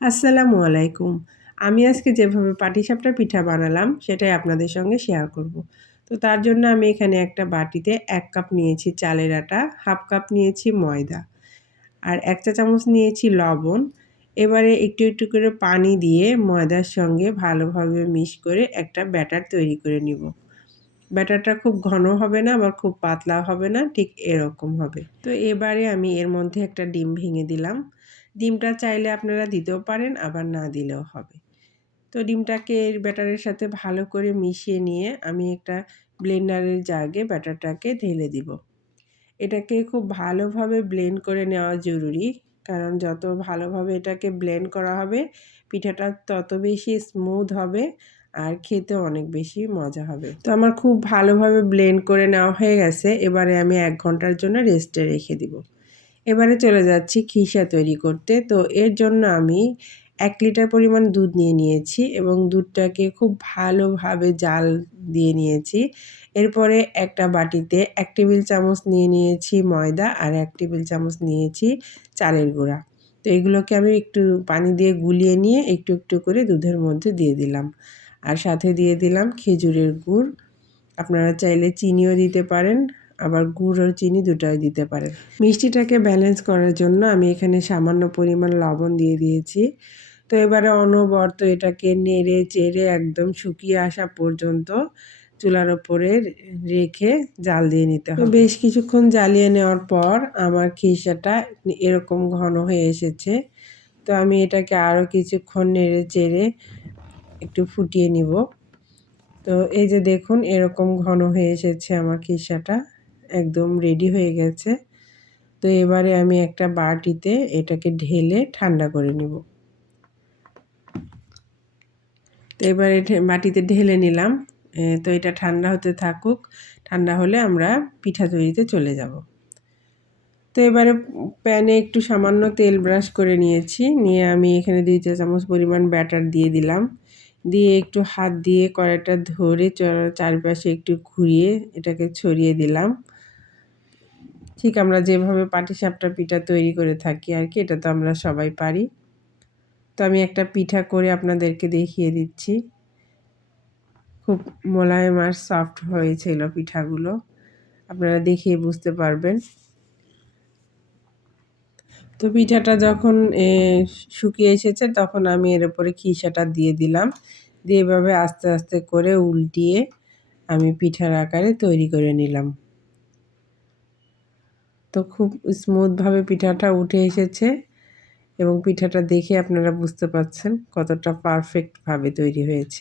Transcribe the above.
আসসালামু আলাইকুম। আমি আজকে যেভাবে পাটিসাপটা পিঠা বানালাম, সেটাই আপনাদের সঙ্গে শেয়ার করব। তো তার জন্য আমি এখানে একটা বাটিতে এক কাপ নিয়েছি চালের আটা হাফ কাপ নিয়েছি ময়দা, আর এক চা চামচ নিয়েছি লবণ। এবারে একটু একটু করে পানি দিয়ে ময়দার সঙ্গে ভালোভাবে মিশ করে একটা ব্যাটার তৈরি করে নিব। ব্যাটারটা খুব ঘন হবে না, আবার খুব পাতলা হবে না, ঠিক এরকম হবে। তো এবারে আমি এর মধ্যে একটা ডিম ভেঙে দিলাম। ডিমটা চাইলে আপনারা দিতেও পারেন, আবার না দিলেও হবে। তো ডিমটাকে ব্যাটারের সাথে ভালো করে মিশিয়ে নিয়ে আমি একটা ব্লেন্ডারের জাগে ব্যাটারটাকে ঢেলে দিব। এটাকে খুব ভালোভাবে ব্লেন্ড করে নেওয়া জরুরি, কারণ যত ভালোভাবে এটাকে ব্লেন্ড করা হবে, পিঠাটা তত বেশি স্মুথ হবে আর খেতে অনেক বেশি মজা হবে। তো আমার খুব ভালোভাবে ব্লেন্ড করে নেওয়া হয়ে গেছে, এবারে আমি এক ঘণ্টার জন্য রেস্টে রেখে দিব। এবারে চলে যাচ্ছি খিসা তৈরি করতে। তো এর জন্য আমি এক লিটার পরিমাণ দুধ নিয়ে নিয়েছি এবং দুধটাকে খুব ভালোভাবে জাল দিয়ে নিয়েছি। এরপরে একটা বাটিতে এক টেবিল চামচ নিয়ে নিয়েছি ময়দা আর এক টেবিল চামচ নিয়েছি চালের গুঁড়া। তো এগুলোকে আমি একটু পানি দিয়ে গুলিয়ে নিয়ে একটু একটু করে দুধের মধ্যে দিয়ে দিলাম। আর সাথে দিয়ে দিলাম খেজুরের গুড়। আপনারা চাইলে চিনিও দিতে পারেন। আবার গুড় আর চিনি দুটাই দিতে পারেন। মিষ্টিটাকে ব্যালেন্স করার জন্য আমি এখানে সামান্য পরিমাণ লবণ দিয়ে দিয়েছি। তো এবারে অনবর্ত এটাকে নেড়ে চেড়ে একদম শুকিয়ে আসা পর্যন্ত চুলার ওপরে রেখে জাল দিয়ে নিতে হবে। বেশ কিছুক্ষণ জ্বালিয়ে নেওয়ার পর আমার খিসাটা এরকম ঘন হয়ে এসেছে। তো আমি এটাকে আরও কিছুক্ষণ নেড়ে চেড়ে একটু ফুটিয়ে নিব। তো এই যে দেখুন, এরকম ঘন হয়ে এসেছে আমার খিসাটা একদম রেডি হয়ে গেছে। তো এবারে আমি একটা বাটিতে এটাকে ঢেলে ঠান্ডা করে নিব। তো এবারে বাটিতে ঢেলে নিলাম। তো এটা ঠান্ডা হতে থাকুক, ঠান্ডা হলে আমরা পিঠা তৈরিতে চলে যাব। তো এবারে প্যানে একটু সামান্য তেল ব্রাশ করে নিয়েছি। নিয়ে আমি এখানে দুই চা চামচ পরিমাণ ব্যাটার দিয়ে দিলাম। দিয়ে একটু হাত দিয়ে কড়াইটা ধরে চারপাশে একটু ঘুরিয়ে এটাকে ছড়িয়ে দিলাম। ঠিক আমরা যেভাবে পাটিসাপটা পিঠা তৈরি করে থাকি আর কি, এটা তো আমরা সবাই পারি। তো আমি একটা পিঠা করে আপনাদেরকে দেখিয়ে দিচ্ছি। খুব মোলায়েম আর সফট হয়েছিল পিঠাগুলো। আপনারা দেখিয়ে বুঝতে পারবেন। তো পিঠাটা যখন শুকিয়ে এসেছে তখন আমি এর উপরে খিসাটা দিয়ে দিলাম। দিয়ে এভাবে আস্তে আস্তে করে উল্টিয়ে আমি পিঠার আকারে তৈরি করে নিলাম। তো খুব স্মুথভাবে পিঠাটা উঠে এসেছে এবং পিঠাটা দেখে আপনারা বুঝতে পারছেন কতটা পারফেক্টভাবে তৈরি হয়েছে।